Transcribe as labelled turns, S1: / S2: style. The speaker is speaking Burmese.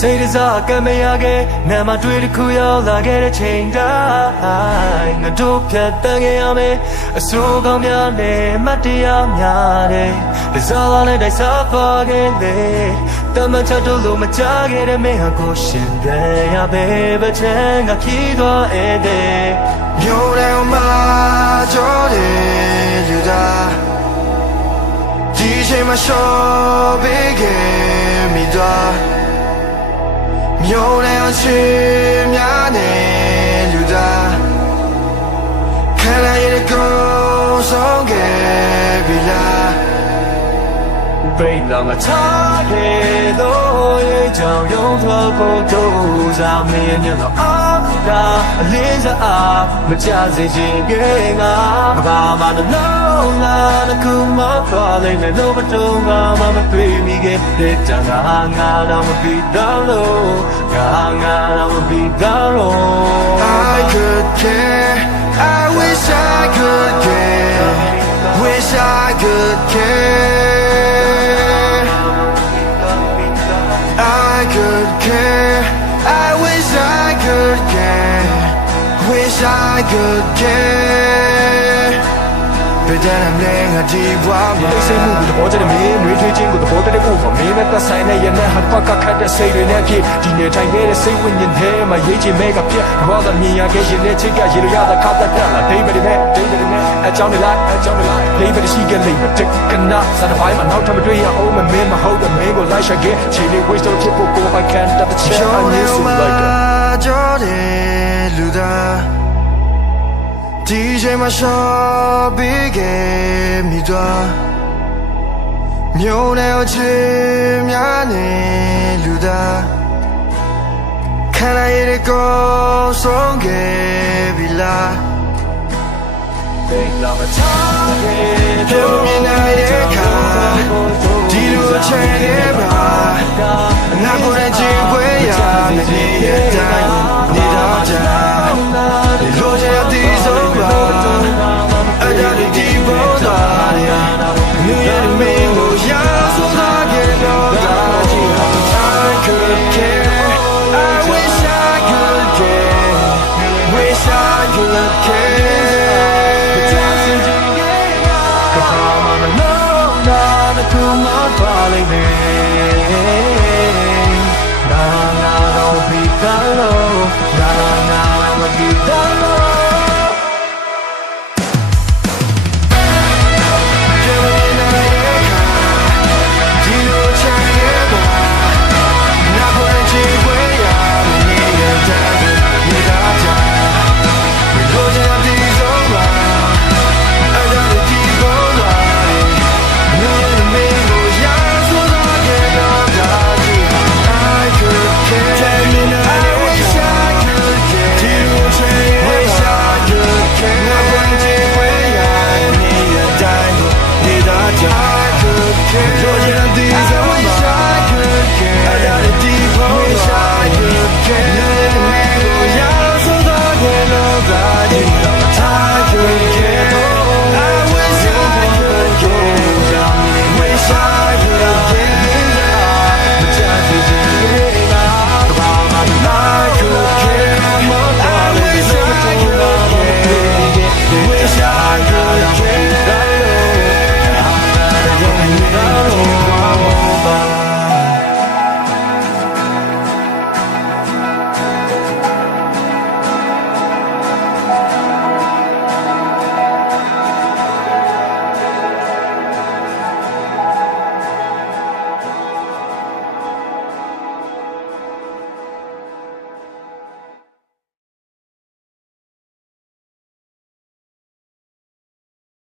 S1: စိတ်တစားကမရခဲ့နာမတွေ့တစ်ခုရောက်လာခဲ့တဲ့ချိန်တိုင်းငါတို့ဖြတ်တန်းခဲ့ရမယ်အစိုးကောင်းများနဲ့မတ်တရားများတဲ့ဒီစားလာနဲ့တိုက်စားပါခဲ့လေတမချတ်တို့လိုမကြခဲ့တဲ့မင်းဟာကိုရှင်ပြန်ရပဲပဲချမ်းကခီးသွားတဲ့
S2: မြို့ထဲမှာကြောတယ်လူသားဒီချိန်မှာရှော့ပေးခဲ့မိသွား မြို့ထဲအချင်းများနဲ့လူသားခံရတဲ့ကိုယ်ဆုံး ခဲ့ပြီလား
S1: ဘိတ်လောင်ကထားခဲ့တော့ရဲ့ကြောင့်ရုံထွက်ဖို့တို့စားမင်းညတော့အာကာအလေးစားအားမကြစေချင်ခဲ့ငါဘာမှမလုံးလာတခုမှပါလိမ့်မယ်လို့မတုံးငါမှမတွေ့မိခဲ့တဲ့တန်ငါငါတော့မပြီးတော့လို့ငါငါတော့မပြီးတော့လို့
S2: I could care I wish I could care wish I could care I could care ဘယ်တမ်းလဲငါဒီဘွားမှာ
S1: စိတ်မှုကိုသဘောကျတဲ့မင်းတွေးထွေးခြင်းကိုသဘောတတဲ့ဖို့မမင်းနဲ့သက်ဆိုင်တဲ့ရနဲ့ဟာပတ်ကခတ်တဲ့စိတ်တွေနဲ့ဖြစ်ဒီနေထိုင်ခဲ့တဲ့စိတ်ဝိညာဉ်ထဲမှာရေးချင်မဲကပြတ်ဘာသာမြင်ရခဲ့ရင်လည်းချစ်ကရေရရတာခါတတ်တယ်လားဒိဗယ်နဲ့ဒိဗယ်နဲ့အကြောင်းတွေလိုက်အကြောင်းတွေလိုက်ဒိဗယ်ရှိခဲ့လိမ့်မယ်တက်ကနာစတဲ့ဘိုင်းမှာနောက်ထပ်မတွေ့ရအောင်မမင်းမဟုတ်တဲ့မင်းကိုလိုက်ရှာခဲ့ချီလေး waste တော့ဖြစ်ဖို့ကိုယ်ခံတတ်တဲ့ချက်အနည်းစုလိုက်တယ်
S2: ကြော ဒီချိန်မှာရှော့ပေးခဲ့မိသွားမြို့နယ်ချေများနဲ့လူသားခံရတဲ့ကိုယ်ဆုံးခဲ့ပြီလား
S1: ဘိတ်လောင်မထားခဲ့
S2: ပြုံးမြင်နိုင်တဲ့အခါဒီလိုချင်ခဲ့ပါငါကိုယ်နဲ့ချင်း